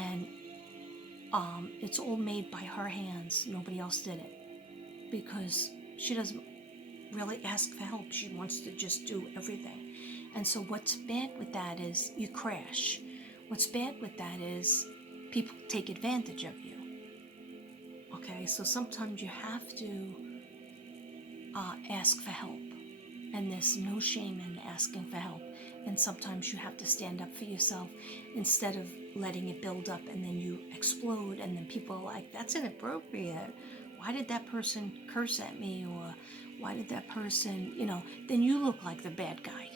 And it's all made by her hands. Nobody else did it, because she doesn't really ask for help. She wants to just do everything. And so what's bad with that is you crash. What's bad with that is people take advantage of you. Okay, so sometimes you have to ask for help. And there's no shame in asking for help. And sometimes you have to stand up for yourself instead of letting it build up and then you explode, and then people are like, that's inappropriate. Why did that person curse at me? Or why did that person, then you look like the bad guy.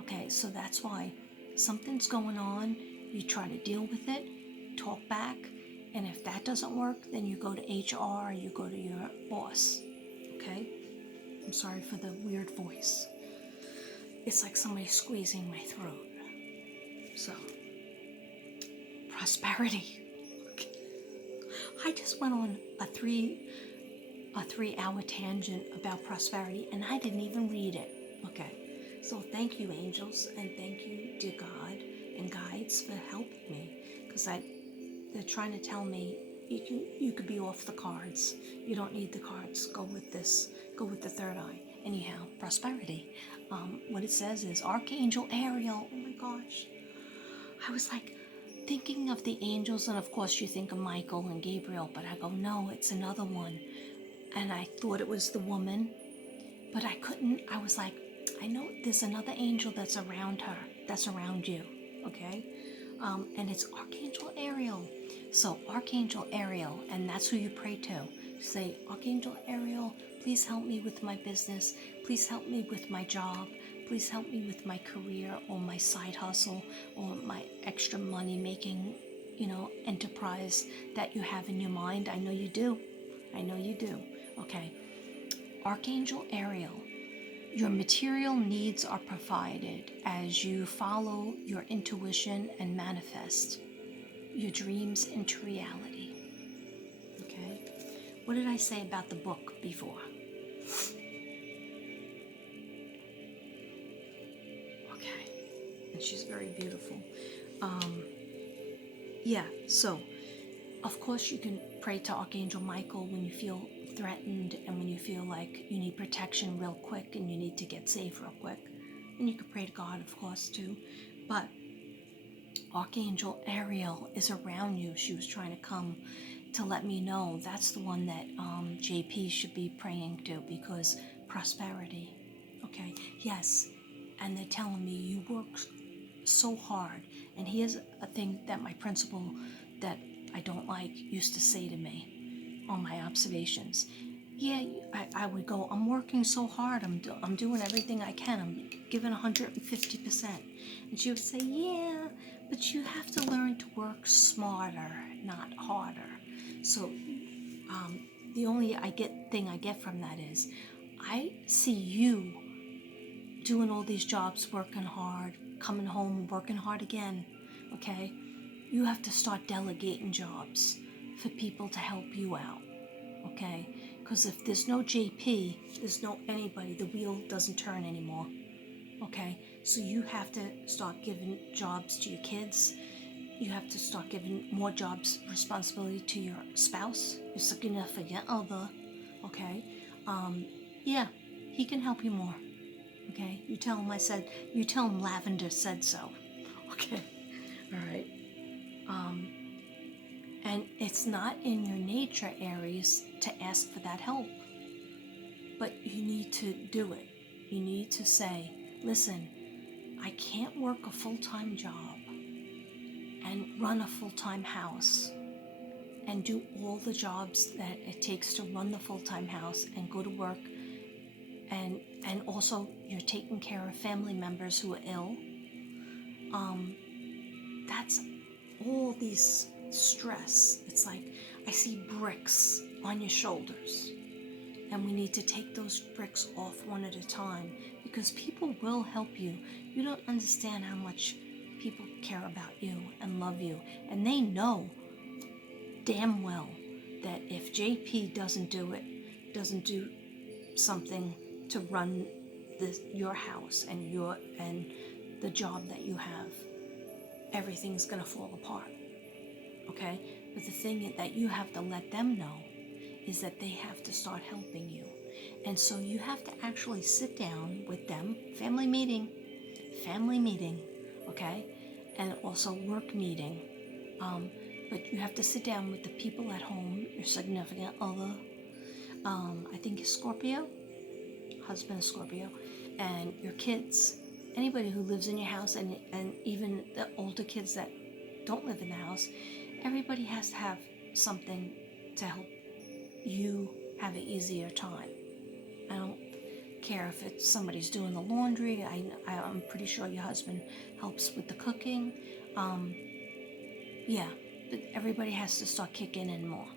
Okay, so that's why something's going on, you try to deal with it, talk back, and if that doesn't work, then you go to HR, you go to your boss. Okay? I'm sorry for the weird voice. It's like somebody squeezing my throat. So, prosperity. I just went on a 3-hour tangent about prosperity, and I didn't even read it. Okay, so thank you, angels, and thank you, dear God and guides, for helping me, because they're trying to tell me you could be off the cards. You don't need the cards. Go with this. Go with the third eye. Anyhow, prosperity. What it says is Archangel Ariel. Oh my gosh. I was like thinking of the angels, and of course you think of Michael and Gabriel, but I go, no, it's another one. And I thought it was the woman, but I couldn't. I was like, I know there's another angel that's around her, that's around you, okay? And it's Archangel Ariel. So Archangel Ariel, and that's who you pray to. Say, Archangel Ariel, please help me with my business. Please help me with my job. Please help me with my career or my side hustle or my extra money making, enterprise that you have in your mind. I know you do. I know you do. Okay. Archangel Ariel, your material needs are provided as you follow your intuition and manifest your dreams into reality. Okay? What did I say about the book before? Okay. And she's very beautiful. So, of course, you can pray to Archangel Michael when you feel threatened and when you feel like you need protection real quick and you need to get safe real quick. And you can pray to God, of course, too. But Archangel Ariel is around you. She was trying to come to let me know that's the one that JP should be praying to, because prosperity. Okay, yes. And they're telling me you work so hard. And here's a thing that my principal that I don't like used to say to me on my observations. Yeah, I would go, I'm working so hard, I'm doing everything I can, I'm giving 150%. And she would say, yeah, but you have to learn to work smarter, not harder. So the only thing I get from that is, I see you doing all these jobs, working hard, coming home, working hard again, okay? You have to start delegating jobs for people to help you out, okay? Because if there's no JP, there's no anybody, the wheel doesn't turn anymore, okay? So you have to start giving jobs to your kids. You have to start giving more jobs, responsibility to your spouse, your significant other, okay? Yeah, he can help you more. Okay, you tell him Lavender said so. Okay, all right. And it's not in your nature, Aries, to ask for that help. But you need to do it. You need to say, listen, I can't work a full-time job and run a full-time house and do all the jobs that it takes to run the full-time house and go to work, and also you're taking care of family members who are ill. That's all these stress. It's like I see bricks on your shoulders, and we need to take those bricks off one at a time, because people will help you. You don't understand how much people care about you and love you, and they know damn well that if JP doesn't do something to run your house and the job that you have, everything's gonna fall apart. okay? But the thing that you have to let them know is that they have to start helping you. And so you have to actually sit down with them, family meeting, okay? And also work meeting. But you have to sit down with the people at home, your significant other, I think Scorpio, husband is Scorpio, and your kids, anybody who lives in your house, and even the older kids that don't live in the house, everybody has to have something to help you have an easier time. I don't care if it's somebody's doing the laundry. I'm pretty sure your husband helps with the cooking. Yeah, but everybody has to start kicking in more,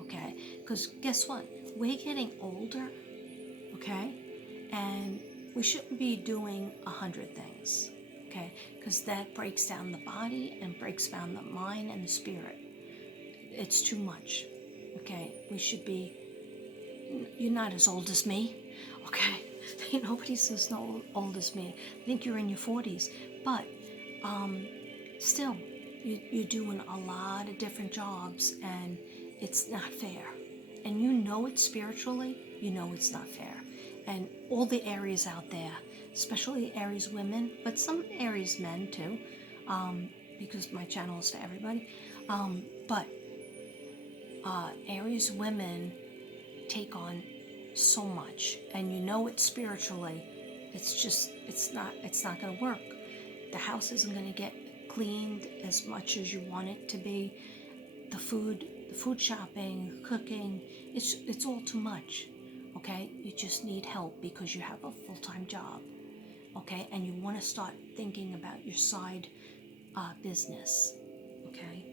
okay? Because guess what? We're getting older, okay? And we shouldn't be doing 100 things, okay? Because that breaks down the body and breaks down the mind and the spirit. It's too much, okay? We should be, you're not as old as me, okay? Nobody's as old as me. I think you're in your 40s, but still, you're doing a lot of different jobs, and it's not fair. And you know it spiritually, you know it's not fair. And all the Aries out there, especially Aries women, but some Aries men too, because my channel is for everybody. But Aries women take on so much, and you know it spiritually. It's not going to work. The house isn't going to get cleaned as much as you want it to be. The food shopping, cooking, it's all too much. Okay, you just need help because you have a full-time job. Okay, and you want to start thinking about your side business. Okay.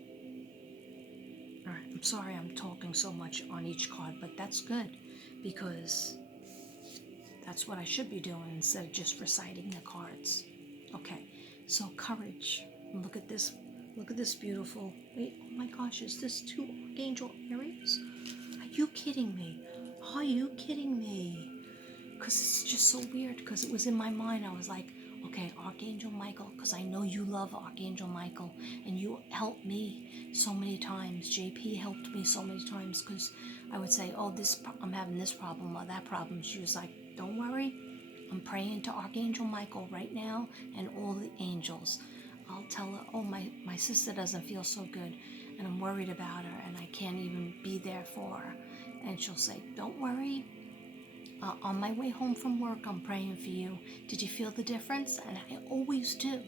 All right. I'm sorry I'm talking so much on each card, but that's good because that's what I should be doing instead of just reciting the cards. Okay. So courage. Look at this. Look at this beautiful. Wait. Oh my gosh. Is this two Archangel Ariels? Are you kidding me? Are you kidding me? Because it's just so weird, because it was in my mind. I was like, okay, Archangel Michael, because I know you love Archangel Michael, and you helped me so many times. JP helped me so many times, because I would say, oh, I'm having this problem or that problem. She was like, don't worry, I'm praying to Archangel Michael right now and all the angels. I'll tell her, oh, my sister doesn't feel so good, and I'm worried about her, and I can't even be there for her. And she'll say, don't worry, on my way home from work, I'm praying for you. Did you feel the difference? And I always do.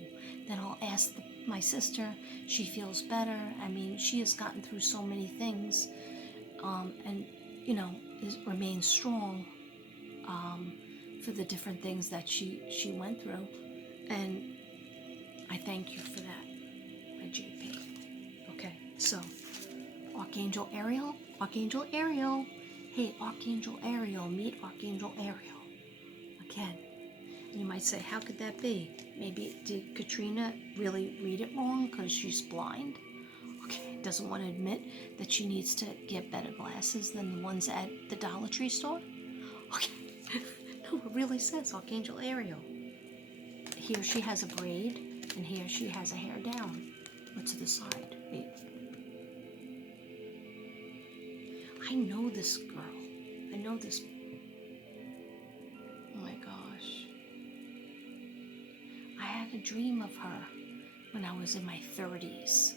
Then I'll ask my sister. She feels better. I mean, she has gotten through so many things, and remains strong for the different things that she went through. And I thank you for that, my JP. Okay, so Archangel Ariel. Hey, Archangel Ariel, meet Archangel Ariel. Again, you might say, how could that be? Maybe did Katrina really read it wrong because she's blind? Okay, doesn't want to admit that she needs to get better glasses than the ones at the Dollar Tree store? Okay, no, it really says Archangel Ariel. Here she has a braid, and here she has a hair down, but to the side. Wait. I know this girl. I know this. Oh my gosh. I had a dream of her when I was in my 30s.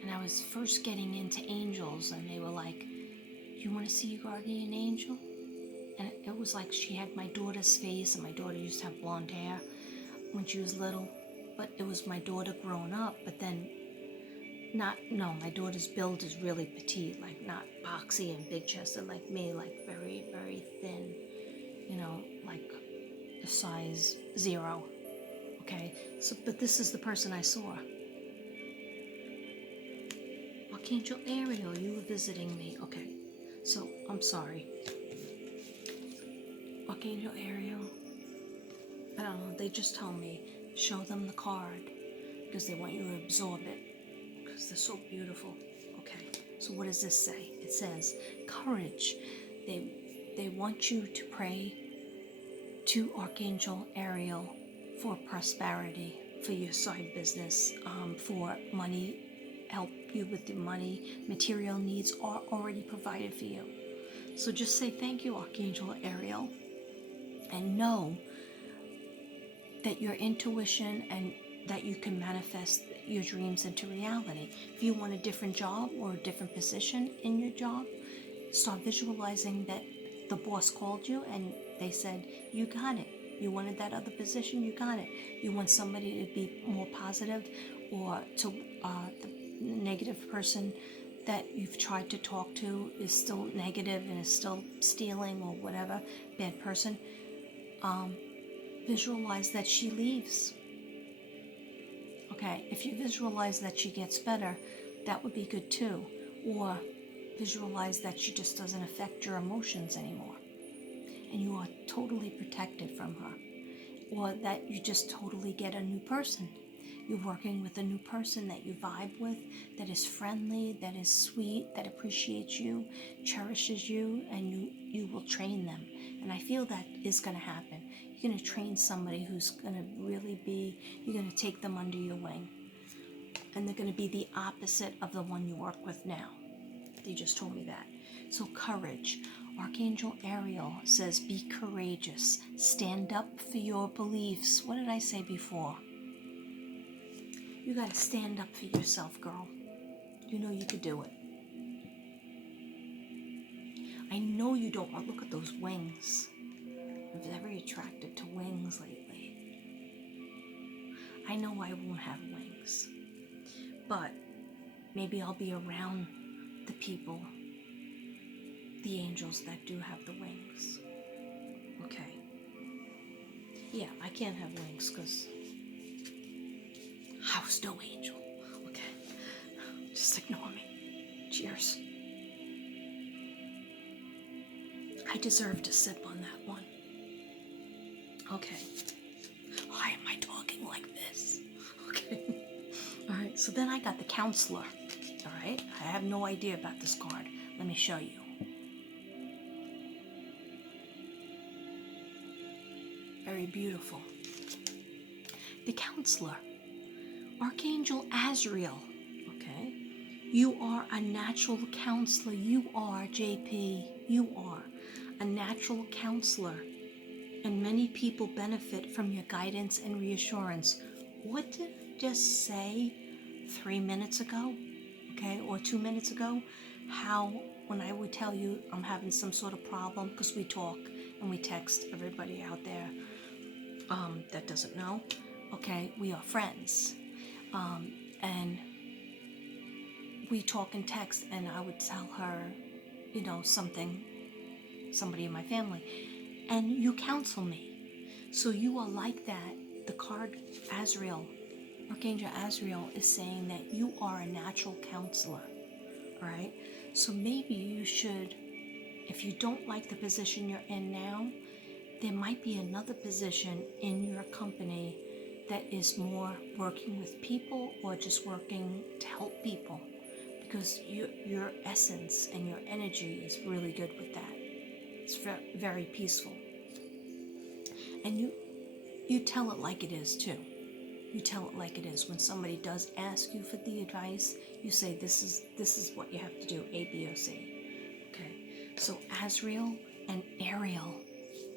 And I was first getting into angels, and they were like, you want to see your guardian angel? And it was like she had my daughter's face, and my daughter used to have blonde hair when she was little. But it was my daughter grown up, but then my daughter's build is really petite, like not boxy and big chested like me, like very, very thin, like a size 0. Okay, so, but this is the person I saw. Archangel Ariel, you were visiting me. Okay, so I'm sorry. Archangel Ariel, I don't know, they just tell me, show them the card, because they want you to absorb it. They're so beautiful. Okay, so what does this say? It says courage. They want you to pray to Archangel Ariel for prosperity, for your side business, for money help you with your money. Material needs are already provided for you. So just say thank you, Archangel Ariel, and know that your intuition and that you can manifest your dreams into reality. If you want a different job or a different position in your job, start visualizing that the boss called you and they said, you got it. You wanted that other position, you got it. You want somebody to be more positive, or to the negative person that you've tried to talk to is still negative and is still stealing or whatever, bad person. Visualize that she leaves. Okay, if you visualize that she gets better, that would be good too. Or visualize that she just doesn't affect your emotions anymore, and you are totally protected from her. Or that you just totally get a new person. You're working with a new person that you vibe with, that is friendly, that is sweet, that appreciates you, cherishes you, and you will train them. And I feel that is going to happen. You're going to train somebody who's going to really be, you're going to take them under your wing. And they're going to be the opposite of the one you work with now. They just told me that. So courage. Archangel Ariel says, be courageous. Stand up for your beliefs. What did I say before? You got to stand up for yourself, girl. You know you could do it. I know you don't want, look at those wings. I'm very attracted to wings lately. I know I won't have wings, but maybe I'll be around the people, the angels that do have the wings. Okay. Yeah, I can't have wings because I was no angel. Okay. Just ignore me. Cheers. I deserved a sip on that one. Okay. Why am I talking like this? Okay. All right. So then I got the counselor. All right. I have no idea about this card. Let me show you. Very beautiful. The counselor. Archangel Ariel. Okay. You are a natural counselor. You are, JP. You are a natural counselor. And many people benefit from your guidance and reassurance. What did I just say 3 minutes ago? Okay, or 2 minutes ago? How when I would tell you I'm having some sort of problem, because we talk and we text, everybody out there that doesn't know, okay, we are friends. And we talk and text, and I would tell her, you know, somebody in my family, and you counsel me. So you are like that. The card Azrael, Archangel Azrael, is saying that you are a natural counselor. All right. So maybe you should, if you don't like the position you're in now, there might be another position in your company that is more working with people or just working to help people, because your essence and your energy is really good with that. It's very, very peaceful. And you tell it like it is too. You tell it like it is. When somebody does ask you for the advice, you say this is what you have to do, A, B, O, C. Okay. So Azrael and Ariel,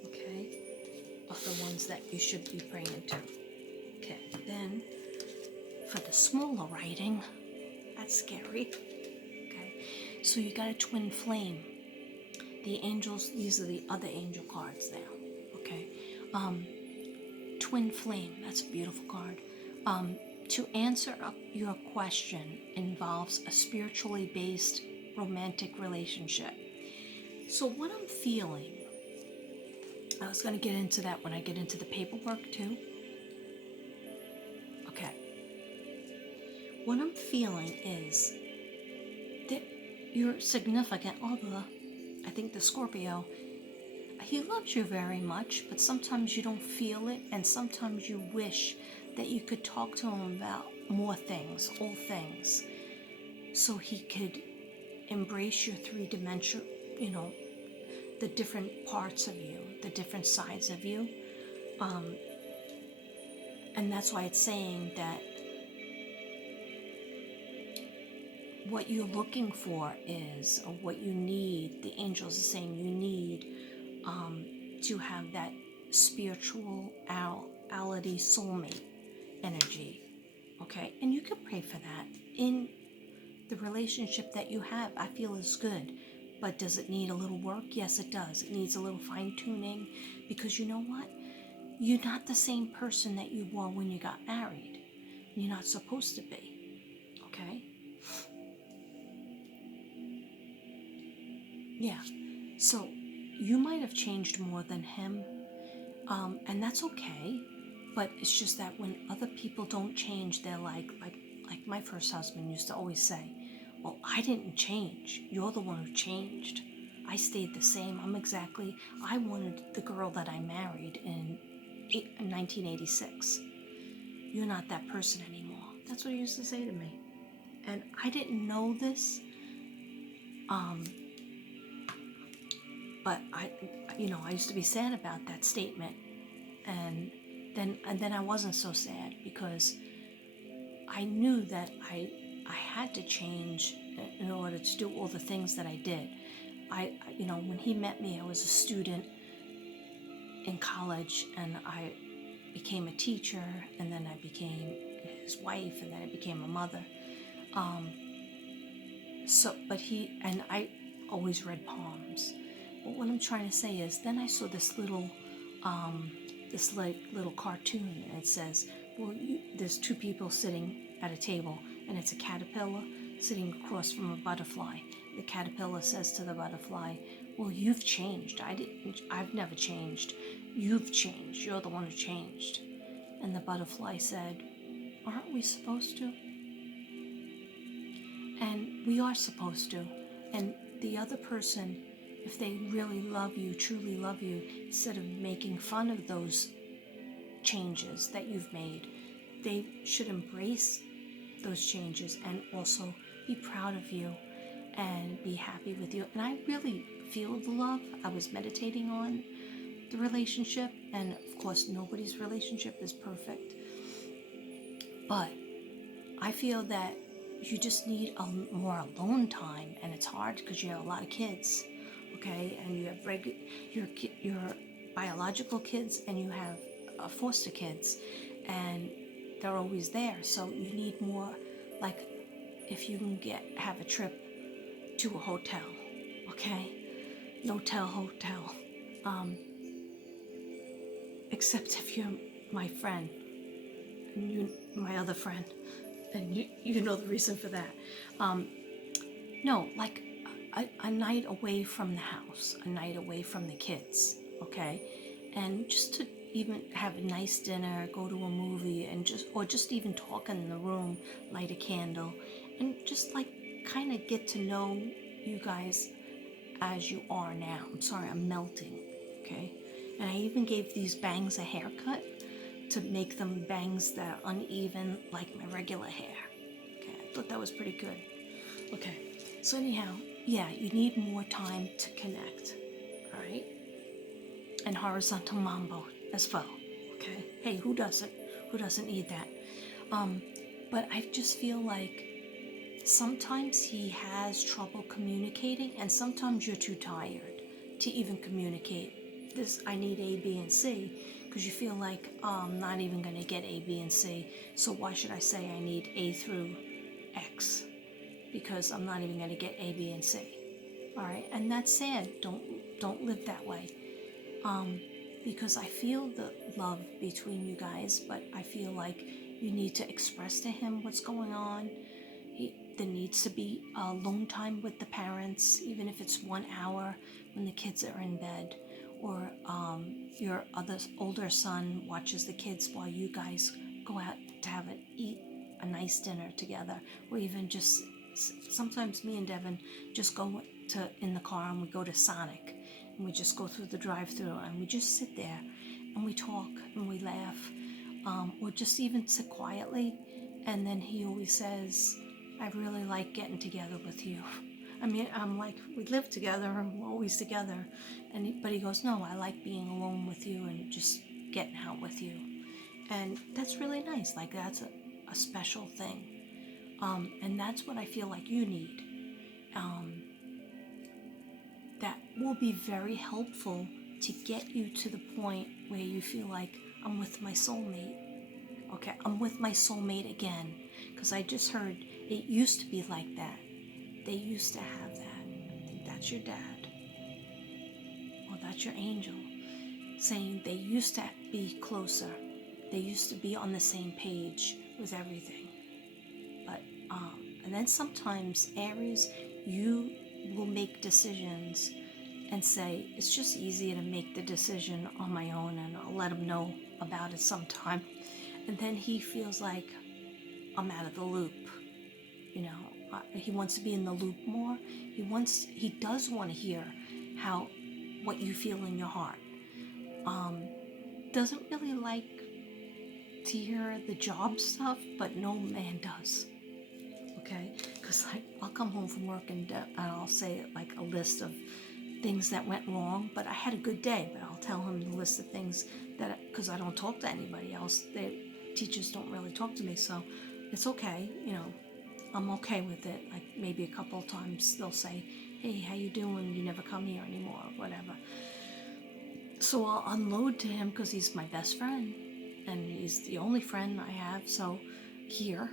okay, are the ones that you should be praying to. Okay. Then for the smaller writing, that's scary. Okay. So you got a twin flame. The angels, these are the other angel cards now. Okay. Twin flame, that's a beautiful card. To answer your question involves a spiritually based romantic relationship. So what I'm feeling, I was going to get into that when I get into the paperwork too. Okay. What I'm feeling is that your significant other, I think the Scorpio, he loves you very much, but sometimes you don't feel it, and sometimes you wish that you could talk to him about more things, all things, so he could embrace your three-dimension, you know, the different parts of you, the different sides of you. And that's why it's saying that what you're looking for is, or what you need, the angels are saying you need to have that spirituality soulmate energy. Okay, and you can pray for that. In the relationship that you have, I feel is good, but does it need a little work? Yes, it does. It needs a little fine tuning, because you know what, you're not the same person that you were when you got married. You're not supposed to be. Okay, yeah, so you might have changed more than him, and that's okay. But it's just that when other people don't change, they're like my first husband used to always say, well, I didn't change, you're the one who changed. I stayed the same. I wanted the girl that I married in 1986. You're not that person anymore. That's what he used to say to me. And I didn't know this, but I used to be sad about that statement. And then I wasn't so sad, because I knew that I had to change in order to do all the things that I did. When he met me, I was a student in college, and I became a teacher, and then I became his wife, and then I became a mother. But I always read palms. But what I'm trying to say is, then I saw this little cartoon, and it says, well, there's two people sitting at a table, and it's a caterpillar sitting across from a butterfly. The caterpillar says to the butterfly, well, you've changed. I've never changed. You've changed. You're the one who changed. And the butterfly said, aren't we supposed to? And we are supposed to. And the other person, if they really love you, truly love you, instead of making fun of those changes that you've made, they should embrace those changes and also be proud of you and be happy with you. And I really feel the love. I was meditating on the relationship, and of course nobody's relationship is perfect, but I feel that you just need more alone time, and it's hard because you have a lot of kids, okay, and you have your biological kids, and you have foster kids, and they're always there. So you need more, like, if you can have a trip to a hotel, okay, no-tell hotel, except if you're my friend, and my other friend, and you know the reason for that. No, like a night away from the house, a night away from the kids, okay? And just to even have a nice dinner, go to a movie, and just even talk in the room, light a candle, and just like kind of get to know you guys as you are now. I'm sorry, I'm melting, okay? And I even gave these bangs a haircut to make them bangs that are uneven like my regular hair. Okay, I thought that was pretty good. Okay, so anyhow, yeah, you need more time to connect, all right? And horizontal mambo as well, okay? Hey, who doesn't? Who doesn't need that? But I just feel like sometimes he has trouble communicating, and sometimes you're too tired to even communicate. I need A, B, and C, because you feel like, I'm not even going to get A, B, and C, so why should I say I need A through X? Because I'm not even going to get A, B, and C. All right, and that's sad. Don't live that way. Because I feel the love between you guys, but I feel like you need to express to him what's going on. There needs to be alone time with the parents, even if it's 1 hour when the kids are in bed, or your older son watches the kids while you guys go out to eat a nice dinner together, or even just sometimes me and Devin just go in the car and we go to Sonic, and we just go through the drive-thru and we just sit there and we talk and we laugh, or just even sit quietly. And then he always says, I really like getting together with you. I mean, I'm like, we live together and we're always together. But he goes, no, I like being alone with you and just getting out with you. And that's really nice. Like, that's a special thing. And that's what I feel like you need. That will be very helpful to get you to the point where you feel like I'm with my soulmate. Okay, I'm with my soulmate again. Because I just heard it used to be like that. They used to have that. I think that's your dad. Or that's your angel. Saying they used to be closer. They used to be on the same page with everything. But, and then sometimes, Aries, you will make decisions and say, it's just easier to make the decision on my own and I'll let him know about it sometime. And then he feels like I'm out of the loop. He wants to be in the loop more. He does want to hear what you feel in your heart. Doesn't really like to hear the job stuff, but no man does. Okay? Because I'll come home from work and I'll say like a list of things that went wrong, but I had a good day. But I'll tell him the list of things because I don't talk to anybody else. Teachers don't really talk to me, so it's okay. I'm okay with it. Like maybe a couple of times they'll say, "Hey, how you doing? You never come here anymore," or whatever. So I'll unload to him because he's my best friend, and he's the only friend I have. So here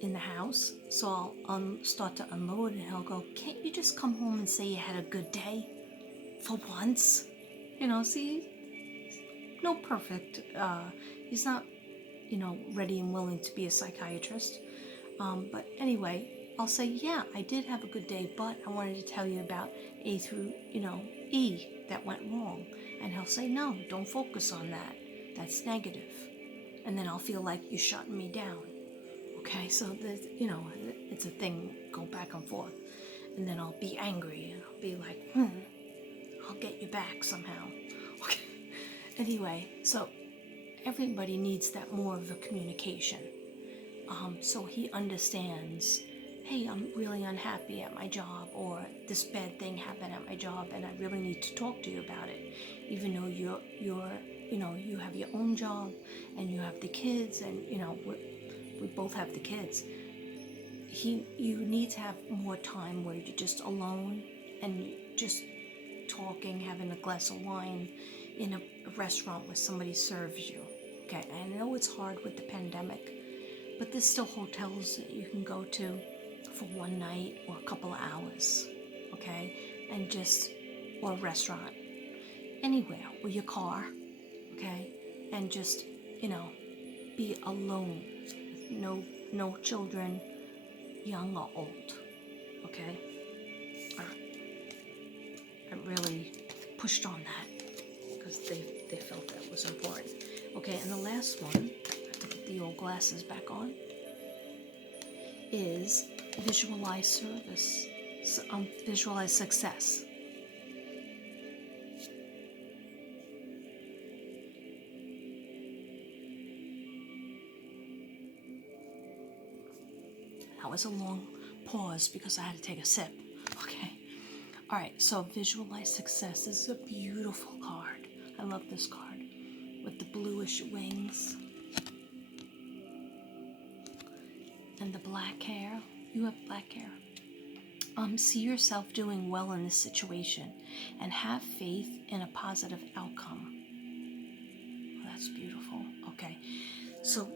in the house, so I'll start to unload, and he'll go, "Can't you just come home and say you had a good day for once?" See, no perfect. He's not, ready and willing to be a psychiatrist. But anyway, I'll say, yeah, I did have a good day, but I wanted to tell you about A through, E that went wrong. And he'll say, no, don't focus on that. That's negative. And then I'll feel like you're shutting me down. Okay, so, it's a thing, go back and forth. And then I'll be angry and I'll be like, I'll get you back somehow. Okay. Anyway, so everybody needs that more of a communication. So he understands, hey, I'm really unhappy at my job, or this bad thing happened at my job and I really need to talk to you about it. Even though you're you have your own job and you have the kids, and we both have the kids. You need to have more time where you're just alone and just talking, having a glass of wine in a restaurant where somebody serves you. Okay, I know it's hard with the pandemic, but there's still hotels that you can go to for one night or a couple of hours, okay? Or a restaurant, anywhere, or your car, okay? And just, be alone. No children, young or old, okay? I really pushed on that because they felt that was important. Okay, and the last one, I have to put the old glasses back on, is visualize service. Visualize success. That was a long pause because I had to take a sip. Okay. All right, so visualize success. This is a beautiful card. I love this card with the bluish wings and the black hair. You have black hair. See yourself doing well in this situation and have faith in a positive outcome. Oh, that's beautiful. Okay, so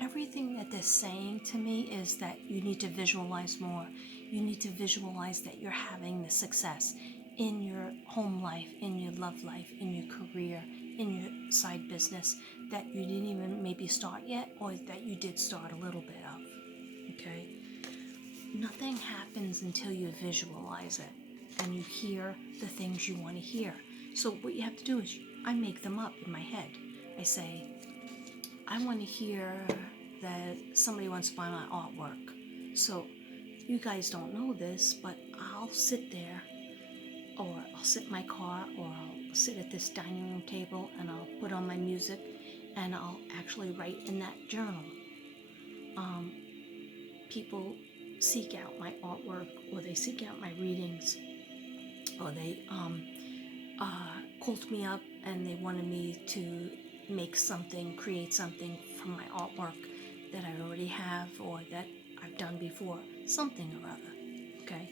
everything that they're saying to me is that you need to visualize more. You need to visualize that you're having the success in your home life, in your love life, in your career, in your side business that you didn't even maybe start yet, or that you did start a little bit of. Okay? Nothing happens until you visualize it and you hear the things you want to hear. So what you have to do is I make them up in my head. I say, I want to hear that somebody wants to buy my artwork. So you guys don't know this, but I'll sit there, or I'll sit in my car, or I'll sit at this dining room table and I'll put on my music and I'll actually write in that journal. People seek out my artwork, or they seek out my readings, or they called me up and they wanted me to make something, create something from my artwork that I already have, or that I've done before, something or other, okay?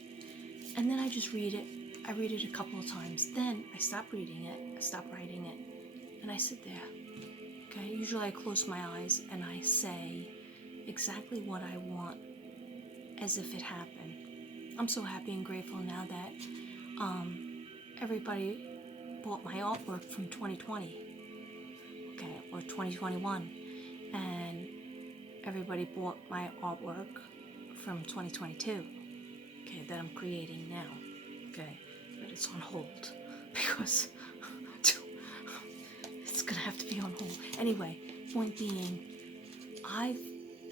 And then I just read it. I read it a couple of times. Then I stop reading it, I stop writing it, and I sit there, okay? Usually I close my eyes and I say exactly what I want as if it happened. I'm so happy and grateful now that everybody bought my artwork from 2020, okay, or 2021, and everybody bought my artwork from 2022, okay, that I'm creating now, okay, but it's on hold because it's gonna have to be on hold. Anyway, point being, I've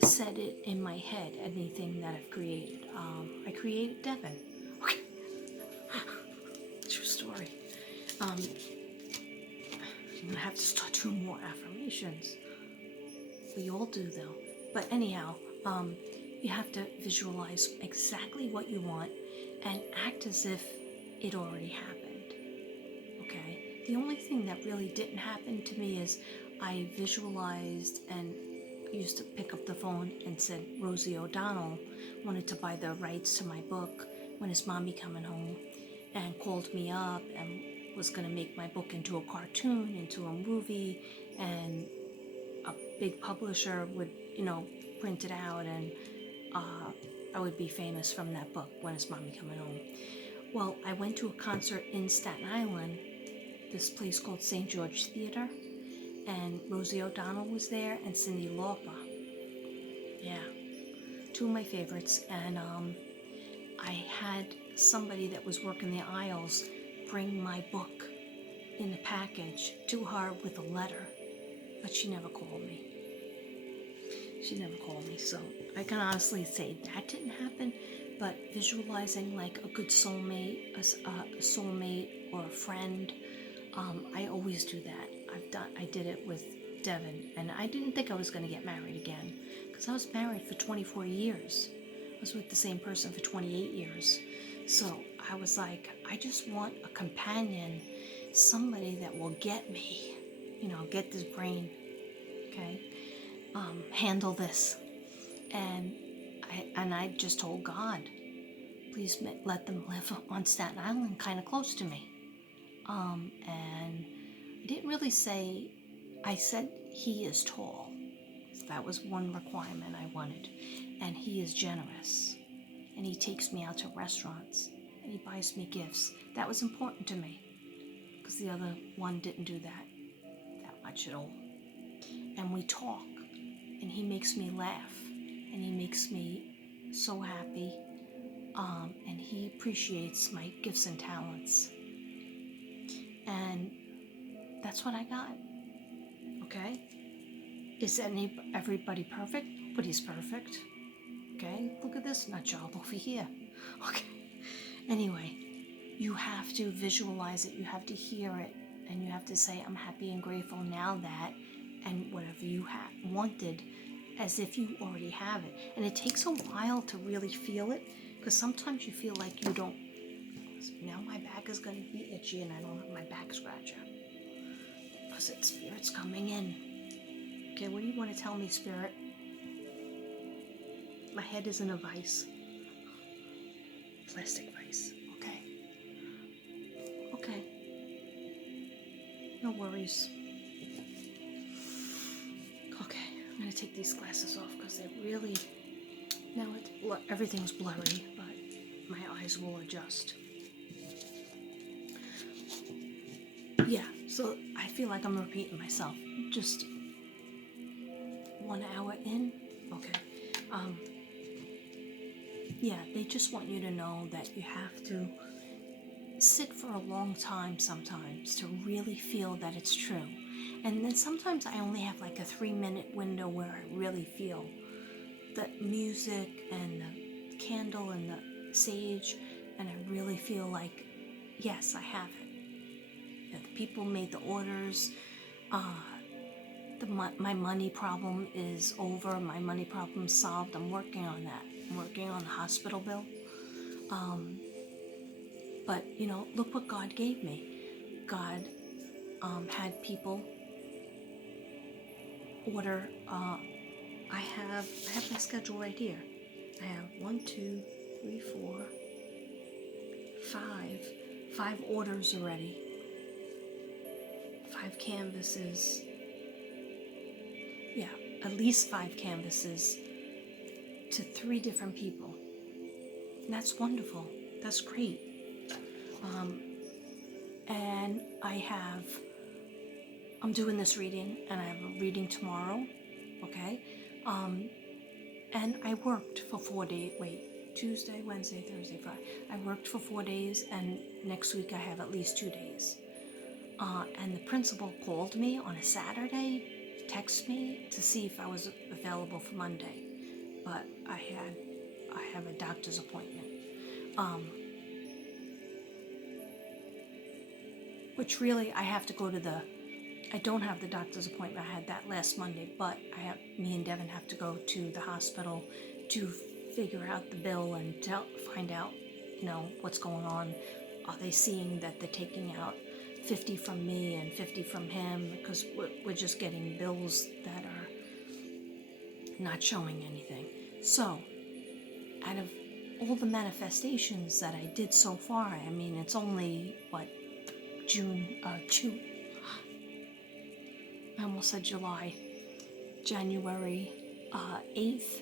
said it in my head, anything that I've created. I created Devin. Okay. True story. I'm gonna have to start doing more affirmations. We all do though. But anyhow, you have to visualize exactly what you want and act as if it already happened. Okay? The only thing that really didn't happen to me is I visualized and used to pick up the phone and said Rosie O'Donnell wanted to buy the rights to my book When Is Mommy Coming Home, and called me up and was going to make my book into a cartoon, into a movie, and a big publisher would, print it out, and I would be famous from that book, When Is Mommy Coming Home. Well, I went to a concert in Staten Island, this place called St. George Theater, and Rosie O'Donnell was there, and Cyndi Lauper. Yeah, two of my favorites. And I had somebody that was working the aisles bring my book in the package to her with a letter, but she never called me. So I can honestly say that didn't happen, but visualizing like a good soulmate, a soulmate or a friend, I always do that. I did it with Devin, and I didn't think I was going to get married again because I was married for 24 years. I was with the same person for 28 years. So I was like, I just want a companion, somebody that will get me, get this brain, okay, handle this. And I just told God, please let them live on Staten Island, kind of close to me. And I didn't really say, I said he is tall. That was one requirement I wanted. And he is generous. And he takes me out to restaurants. And he buys me gifts. That was important to me. Because the other one didn't do that much at all. And we talk. And he makes me laugh. And he makes me so happy. And he appreciates my gifts and talents. And that's what I got. Okay? Is everybody perfect? Nobody's perfect. Okay? Look at this nut job over here. Okay? Anyway, you have to visualize it. You have to hear it. And you have to say, I'm happy and grateful now that, and whatever you wanted, as if you already have it. And it takes a while to really feel it, because sometimes you feel like you don't. Now my back is going to be itchy and I don't have my back scratcher. Because it's Spirit's coming in. Okay, what do you want to tell me, Spirit? My head is in a vice. Plastic vice. Okay. Okay. No worries. Okay, I'm going to take these glasses off because they're really... Now everything's blurry, but my eyes will adjust. Yeah, so I feel like I'm repeating myself. Just 1 hour in. Okay. Yeah, they just want you to know that you have to sit for a long time sometimes to really feel that it's true. And then sometimes I only have like a 3-minute window where I really feel the music and the candle and the sage, and I really feel like, yes, I have it. That the people made the orders. My money problem is over. My money problem's solved. I'm working on that. I'm working on the hospital bill. But, look what God gave me. God had people order. I have my schedule right here. I have 1, 2, 3, 4, 5 orders already. 5 canvases. Yeah, at least 5 canvases to 3 different people. And that's wonderful. That's great. And I'm doing this reading, and I have a reading tomorrow, okay? And I worked for 4 days, Tuesday, Wednesday, Thursday, Friday. I worked for 4 days, and next week I have at least 2 days. And the principal called me on a Saturday, texted me to see if I was available for Monday. But I have a doctor's appointment. Which really I have to go to I don't have the doctor's appointment. I had that last Monday, but me and Devin have to go to the hospital to figure out the bill and find out, what's going on. Are they seeing that they're taking out 50 from me and 50 from him? Because we're just getting bills that are not showing anything. So, out of all the manifestations that I did so far, I mean, it's only, June, I almost said July, January 8th,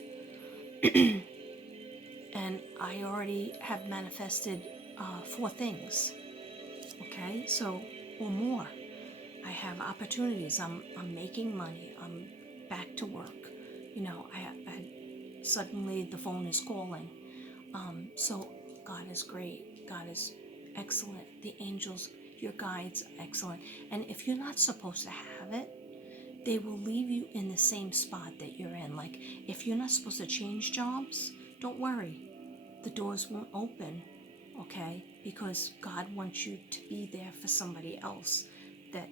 and I already have manifested 4 things, okay, or more. I have opportunities, I'm making money, I'm back to work, suddenly the phone is calling, so God is great, God is excellent, the angels, your guides, excellent, and if you're not supposed to have it, they will leave you in the same spot that you're in. Like, if you're not supposed to change jobs, don't worry. The doors won't open, okay? Because God wants you to be there for somebody else that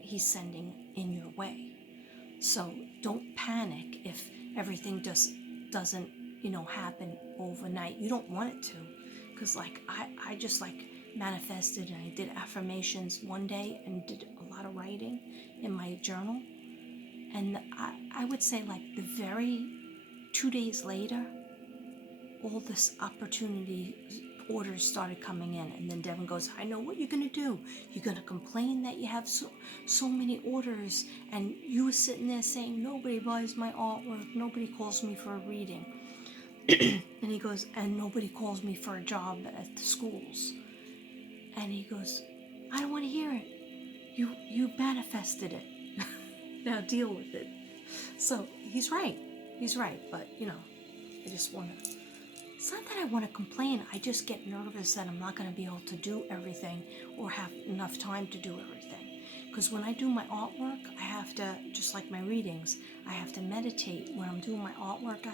He's sending in your way. So don't panic if everything doesn't, happen overnight. You don't want it to. Because, I just, manifested, and I did affirmations one day and did a lot of writing in my journal. And I would say, the very 2 days later, all this opportunity orders started coming in. And then Devin goes, I know what you're going to do. You're going to complain that you have so many orders. And you were sitting there saying, nobody buys my artwork. Nobody calls me for a reading. And he goes, and nobody calls me for a job at the schools. And he goes, I don't want to hear it. You manifested it. Now deal with it. So he's right, but I just want to, it's not that I want to complain, I just get nervous that I'm not going to be able to do everything or have enough time to do everything. Because when I do my artwork, I have to, just like my readings, I have to meditate. When I'm doing my artwork,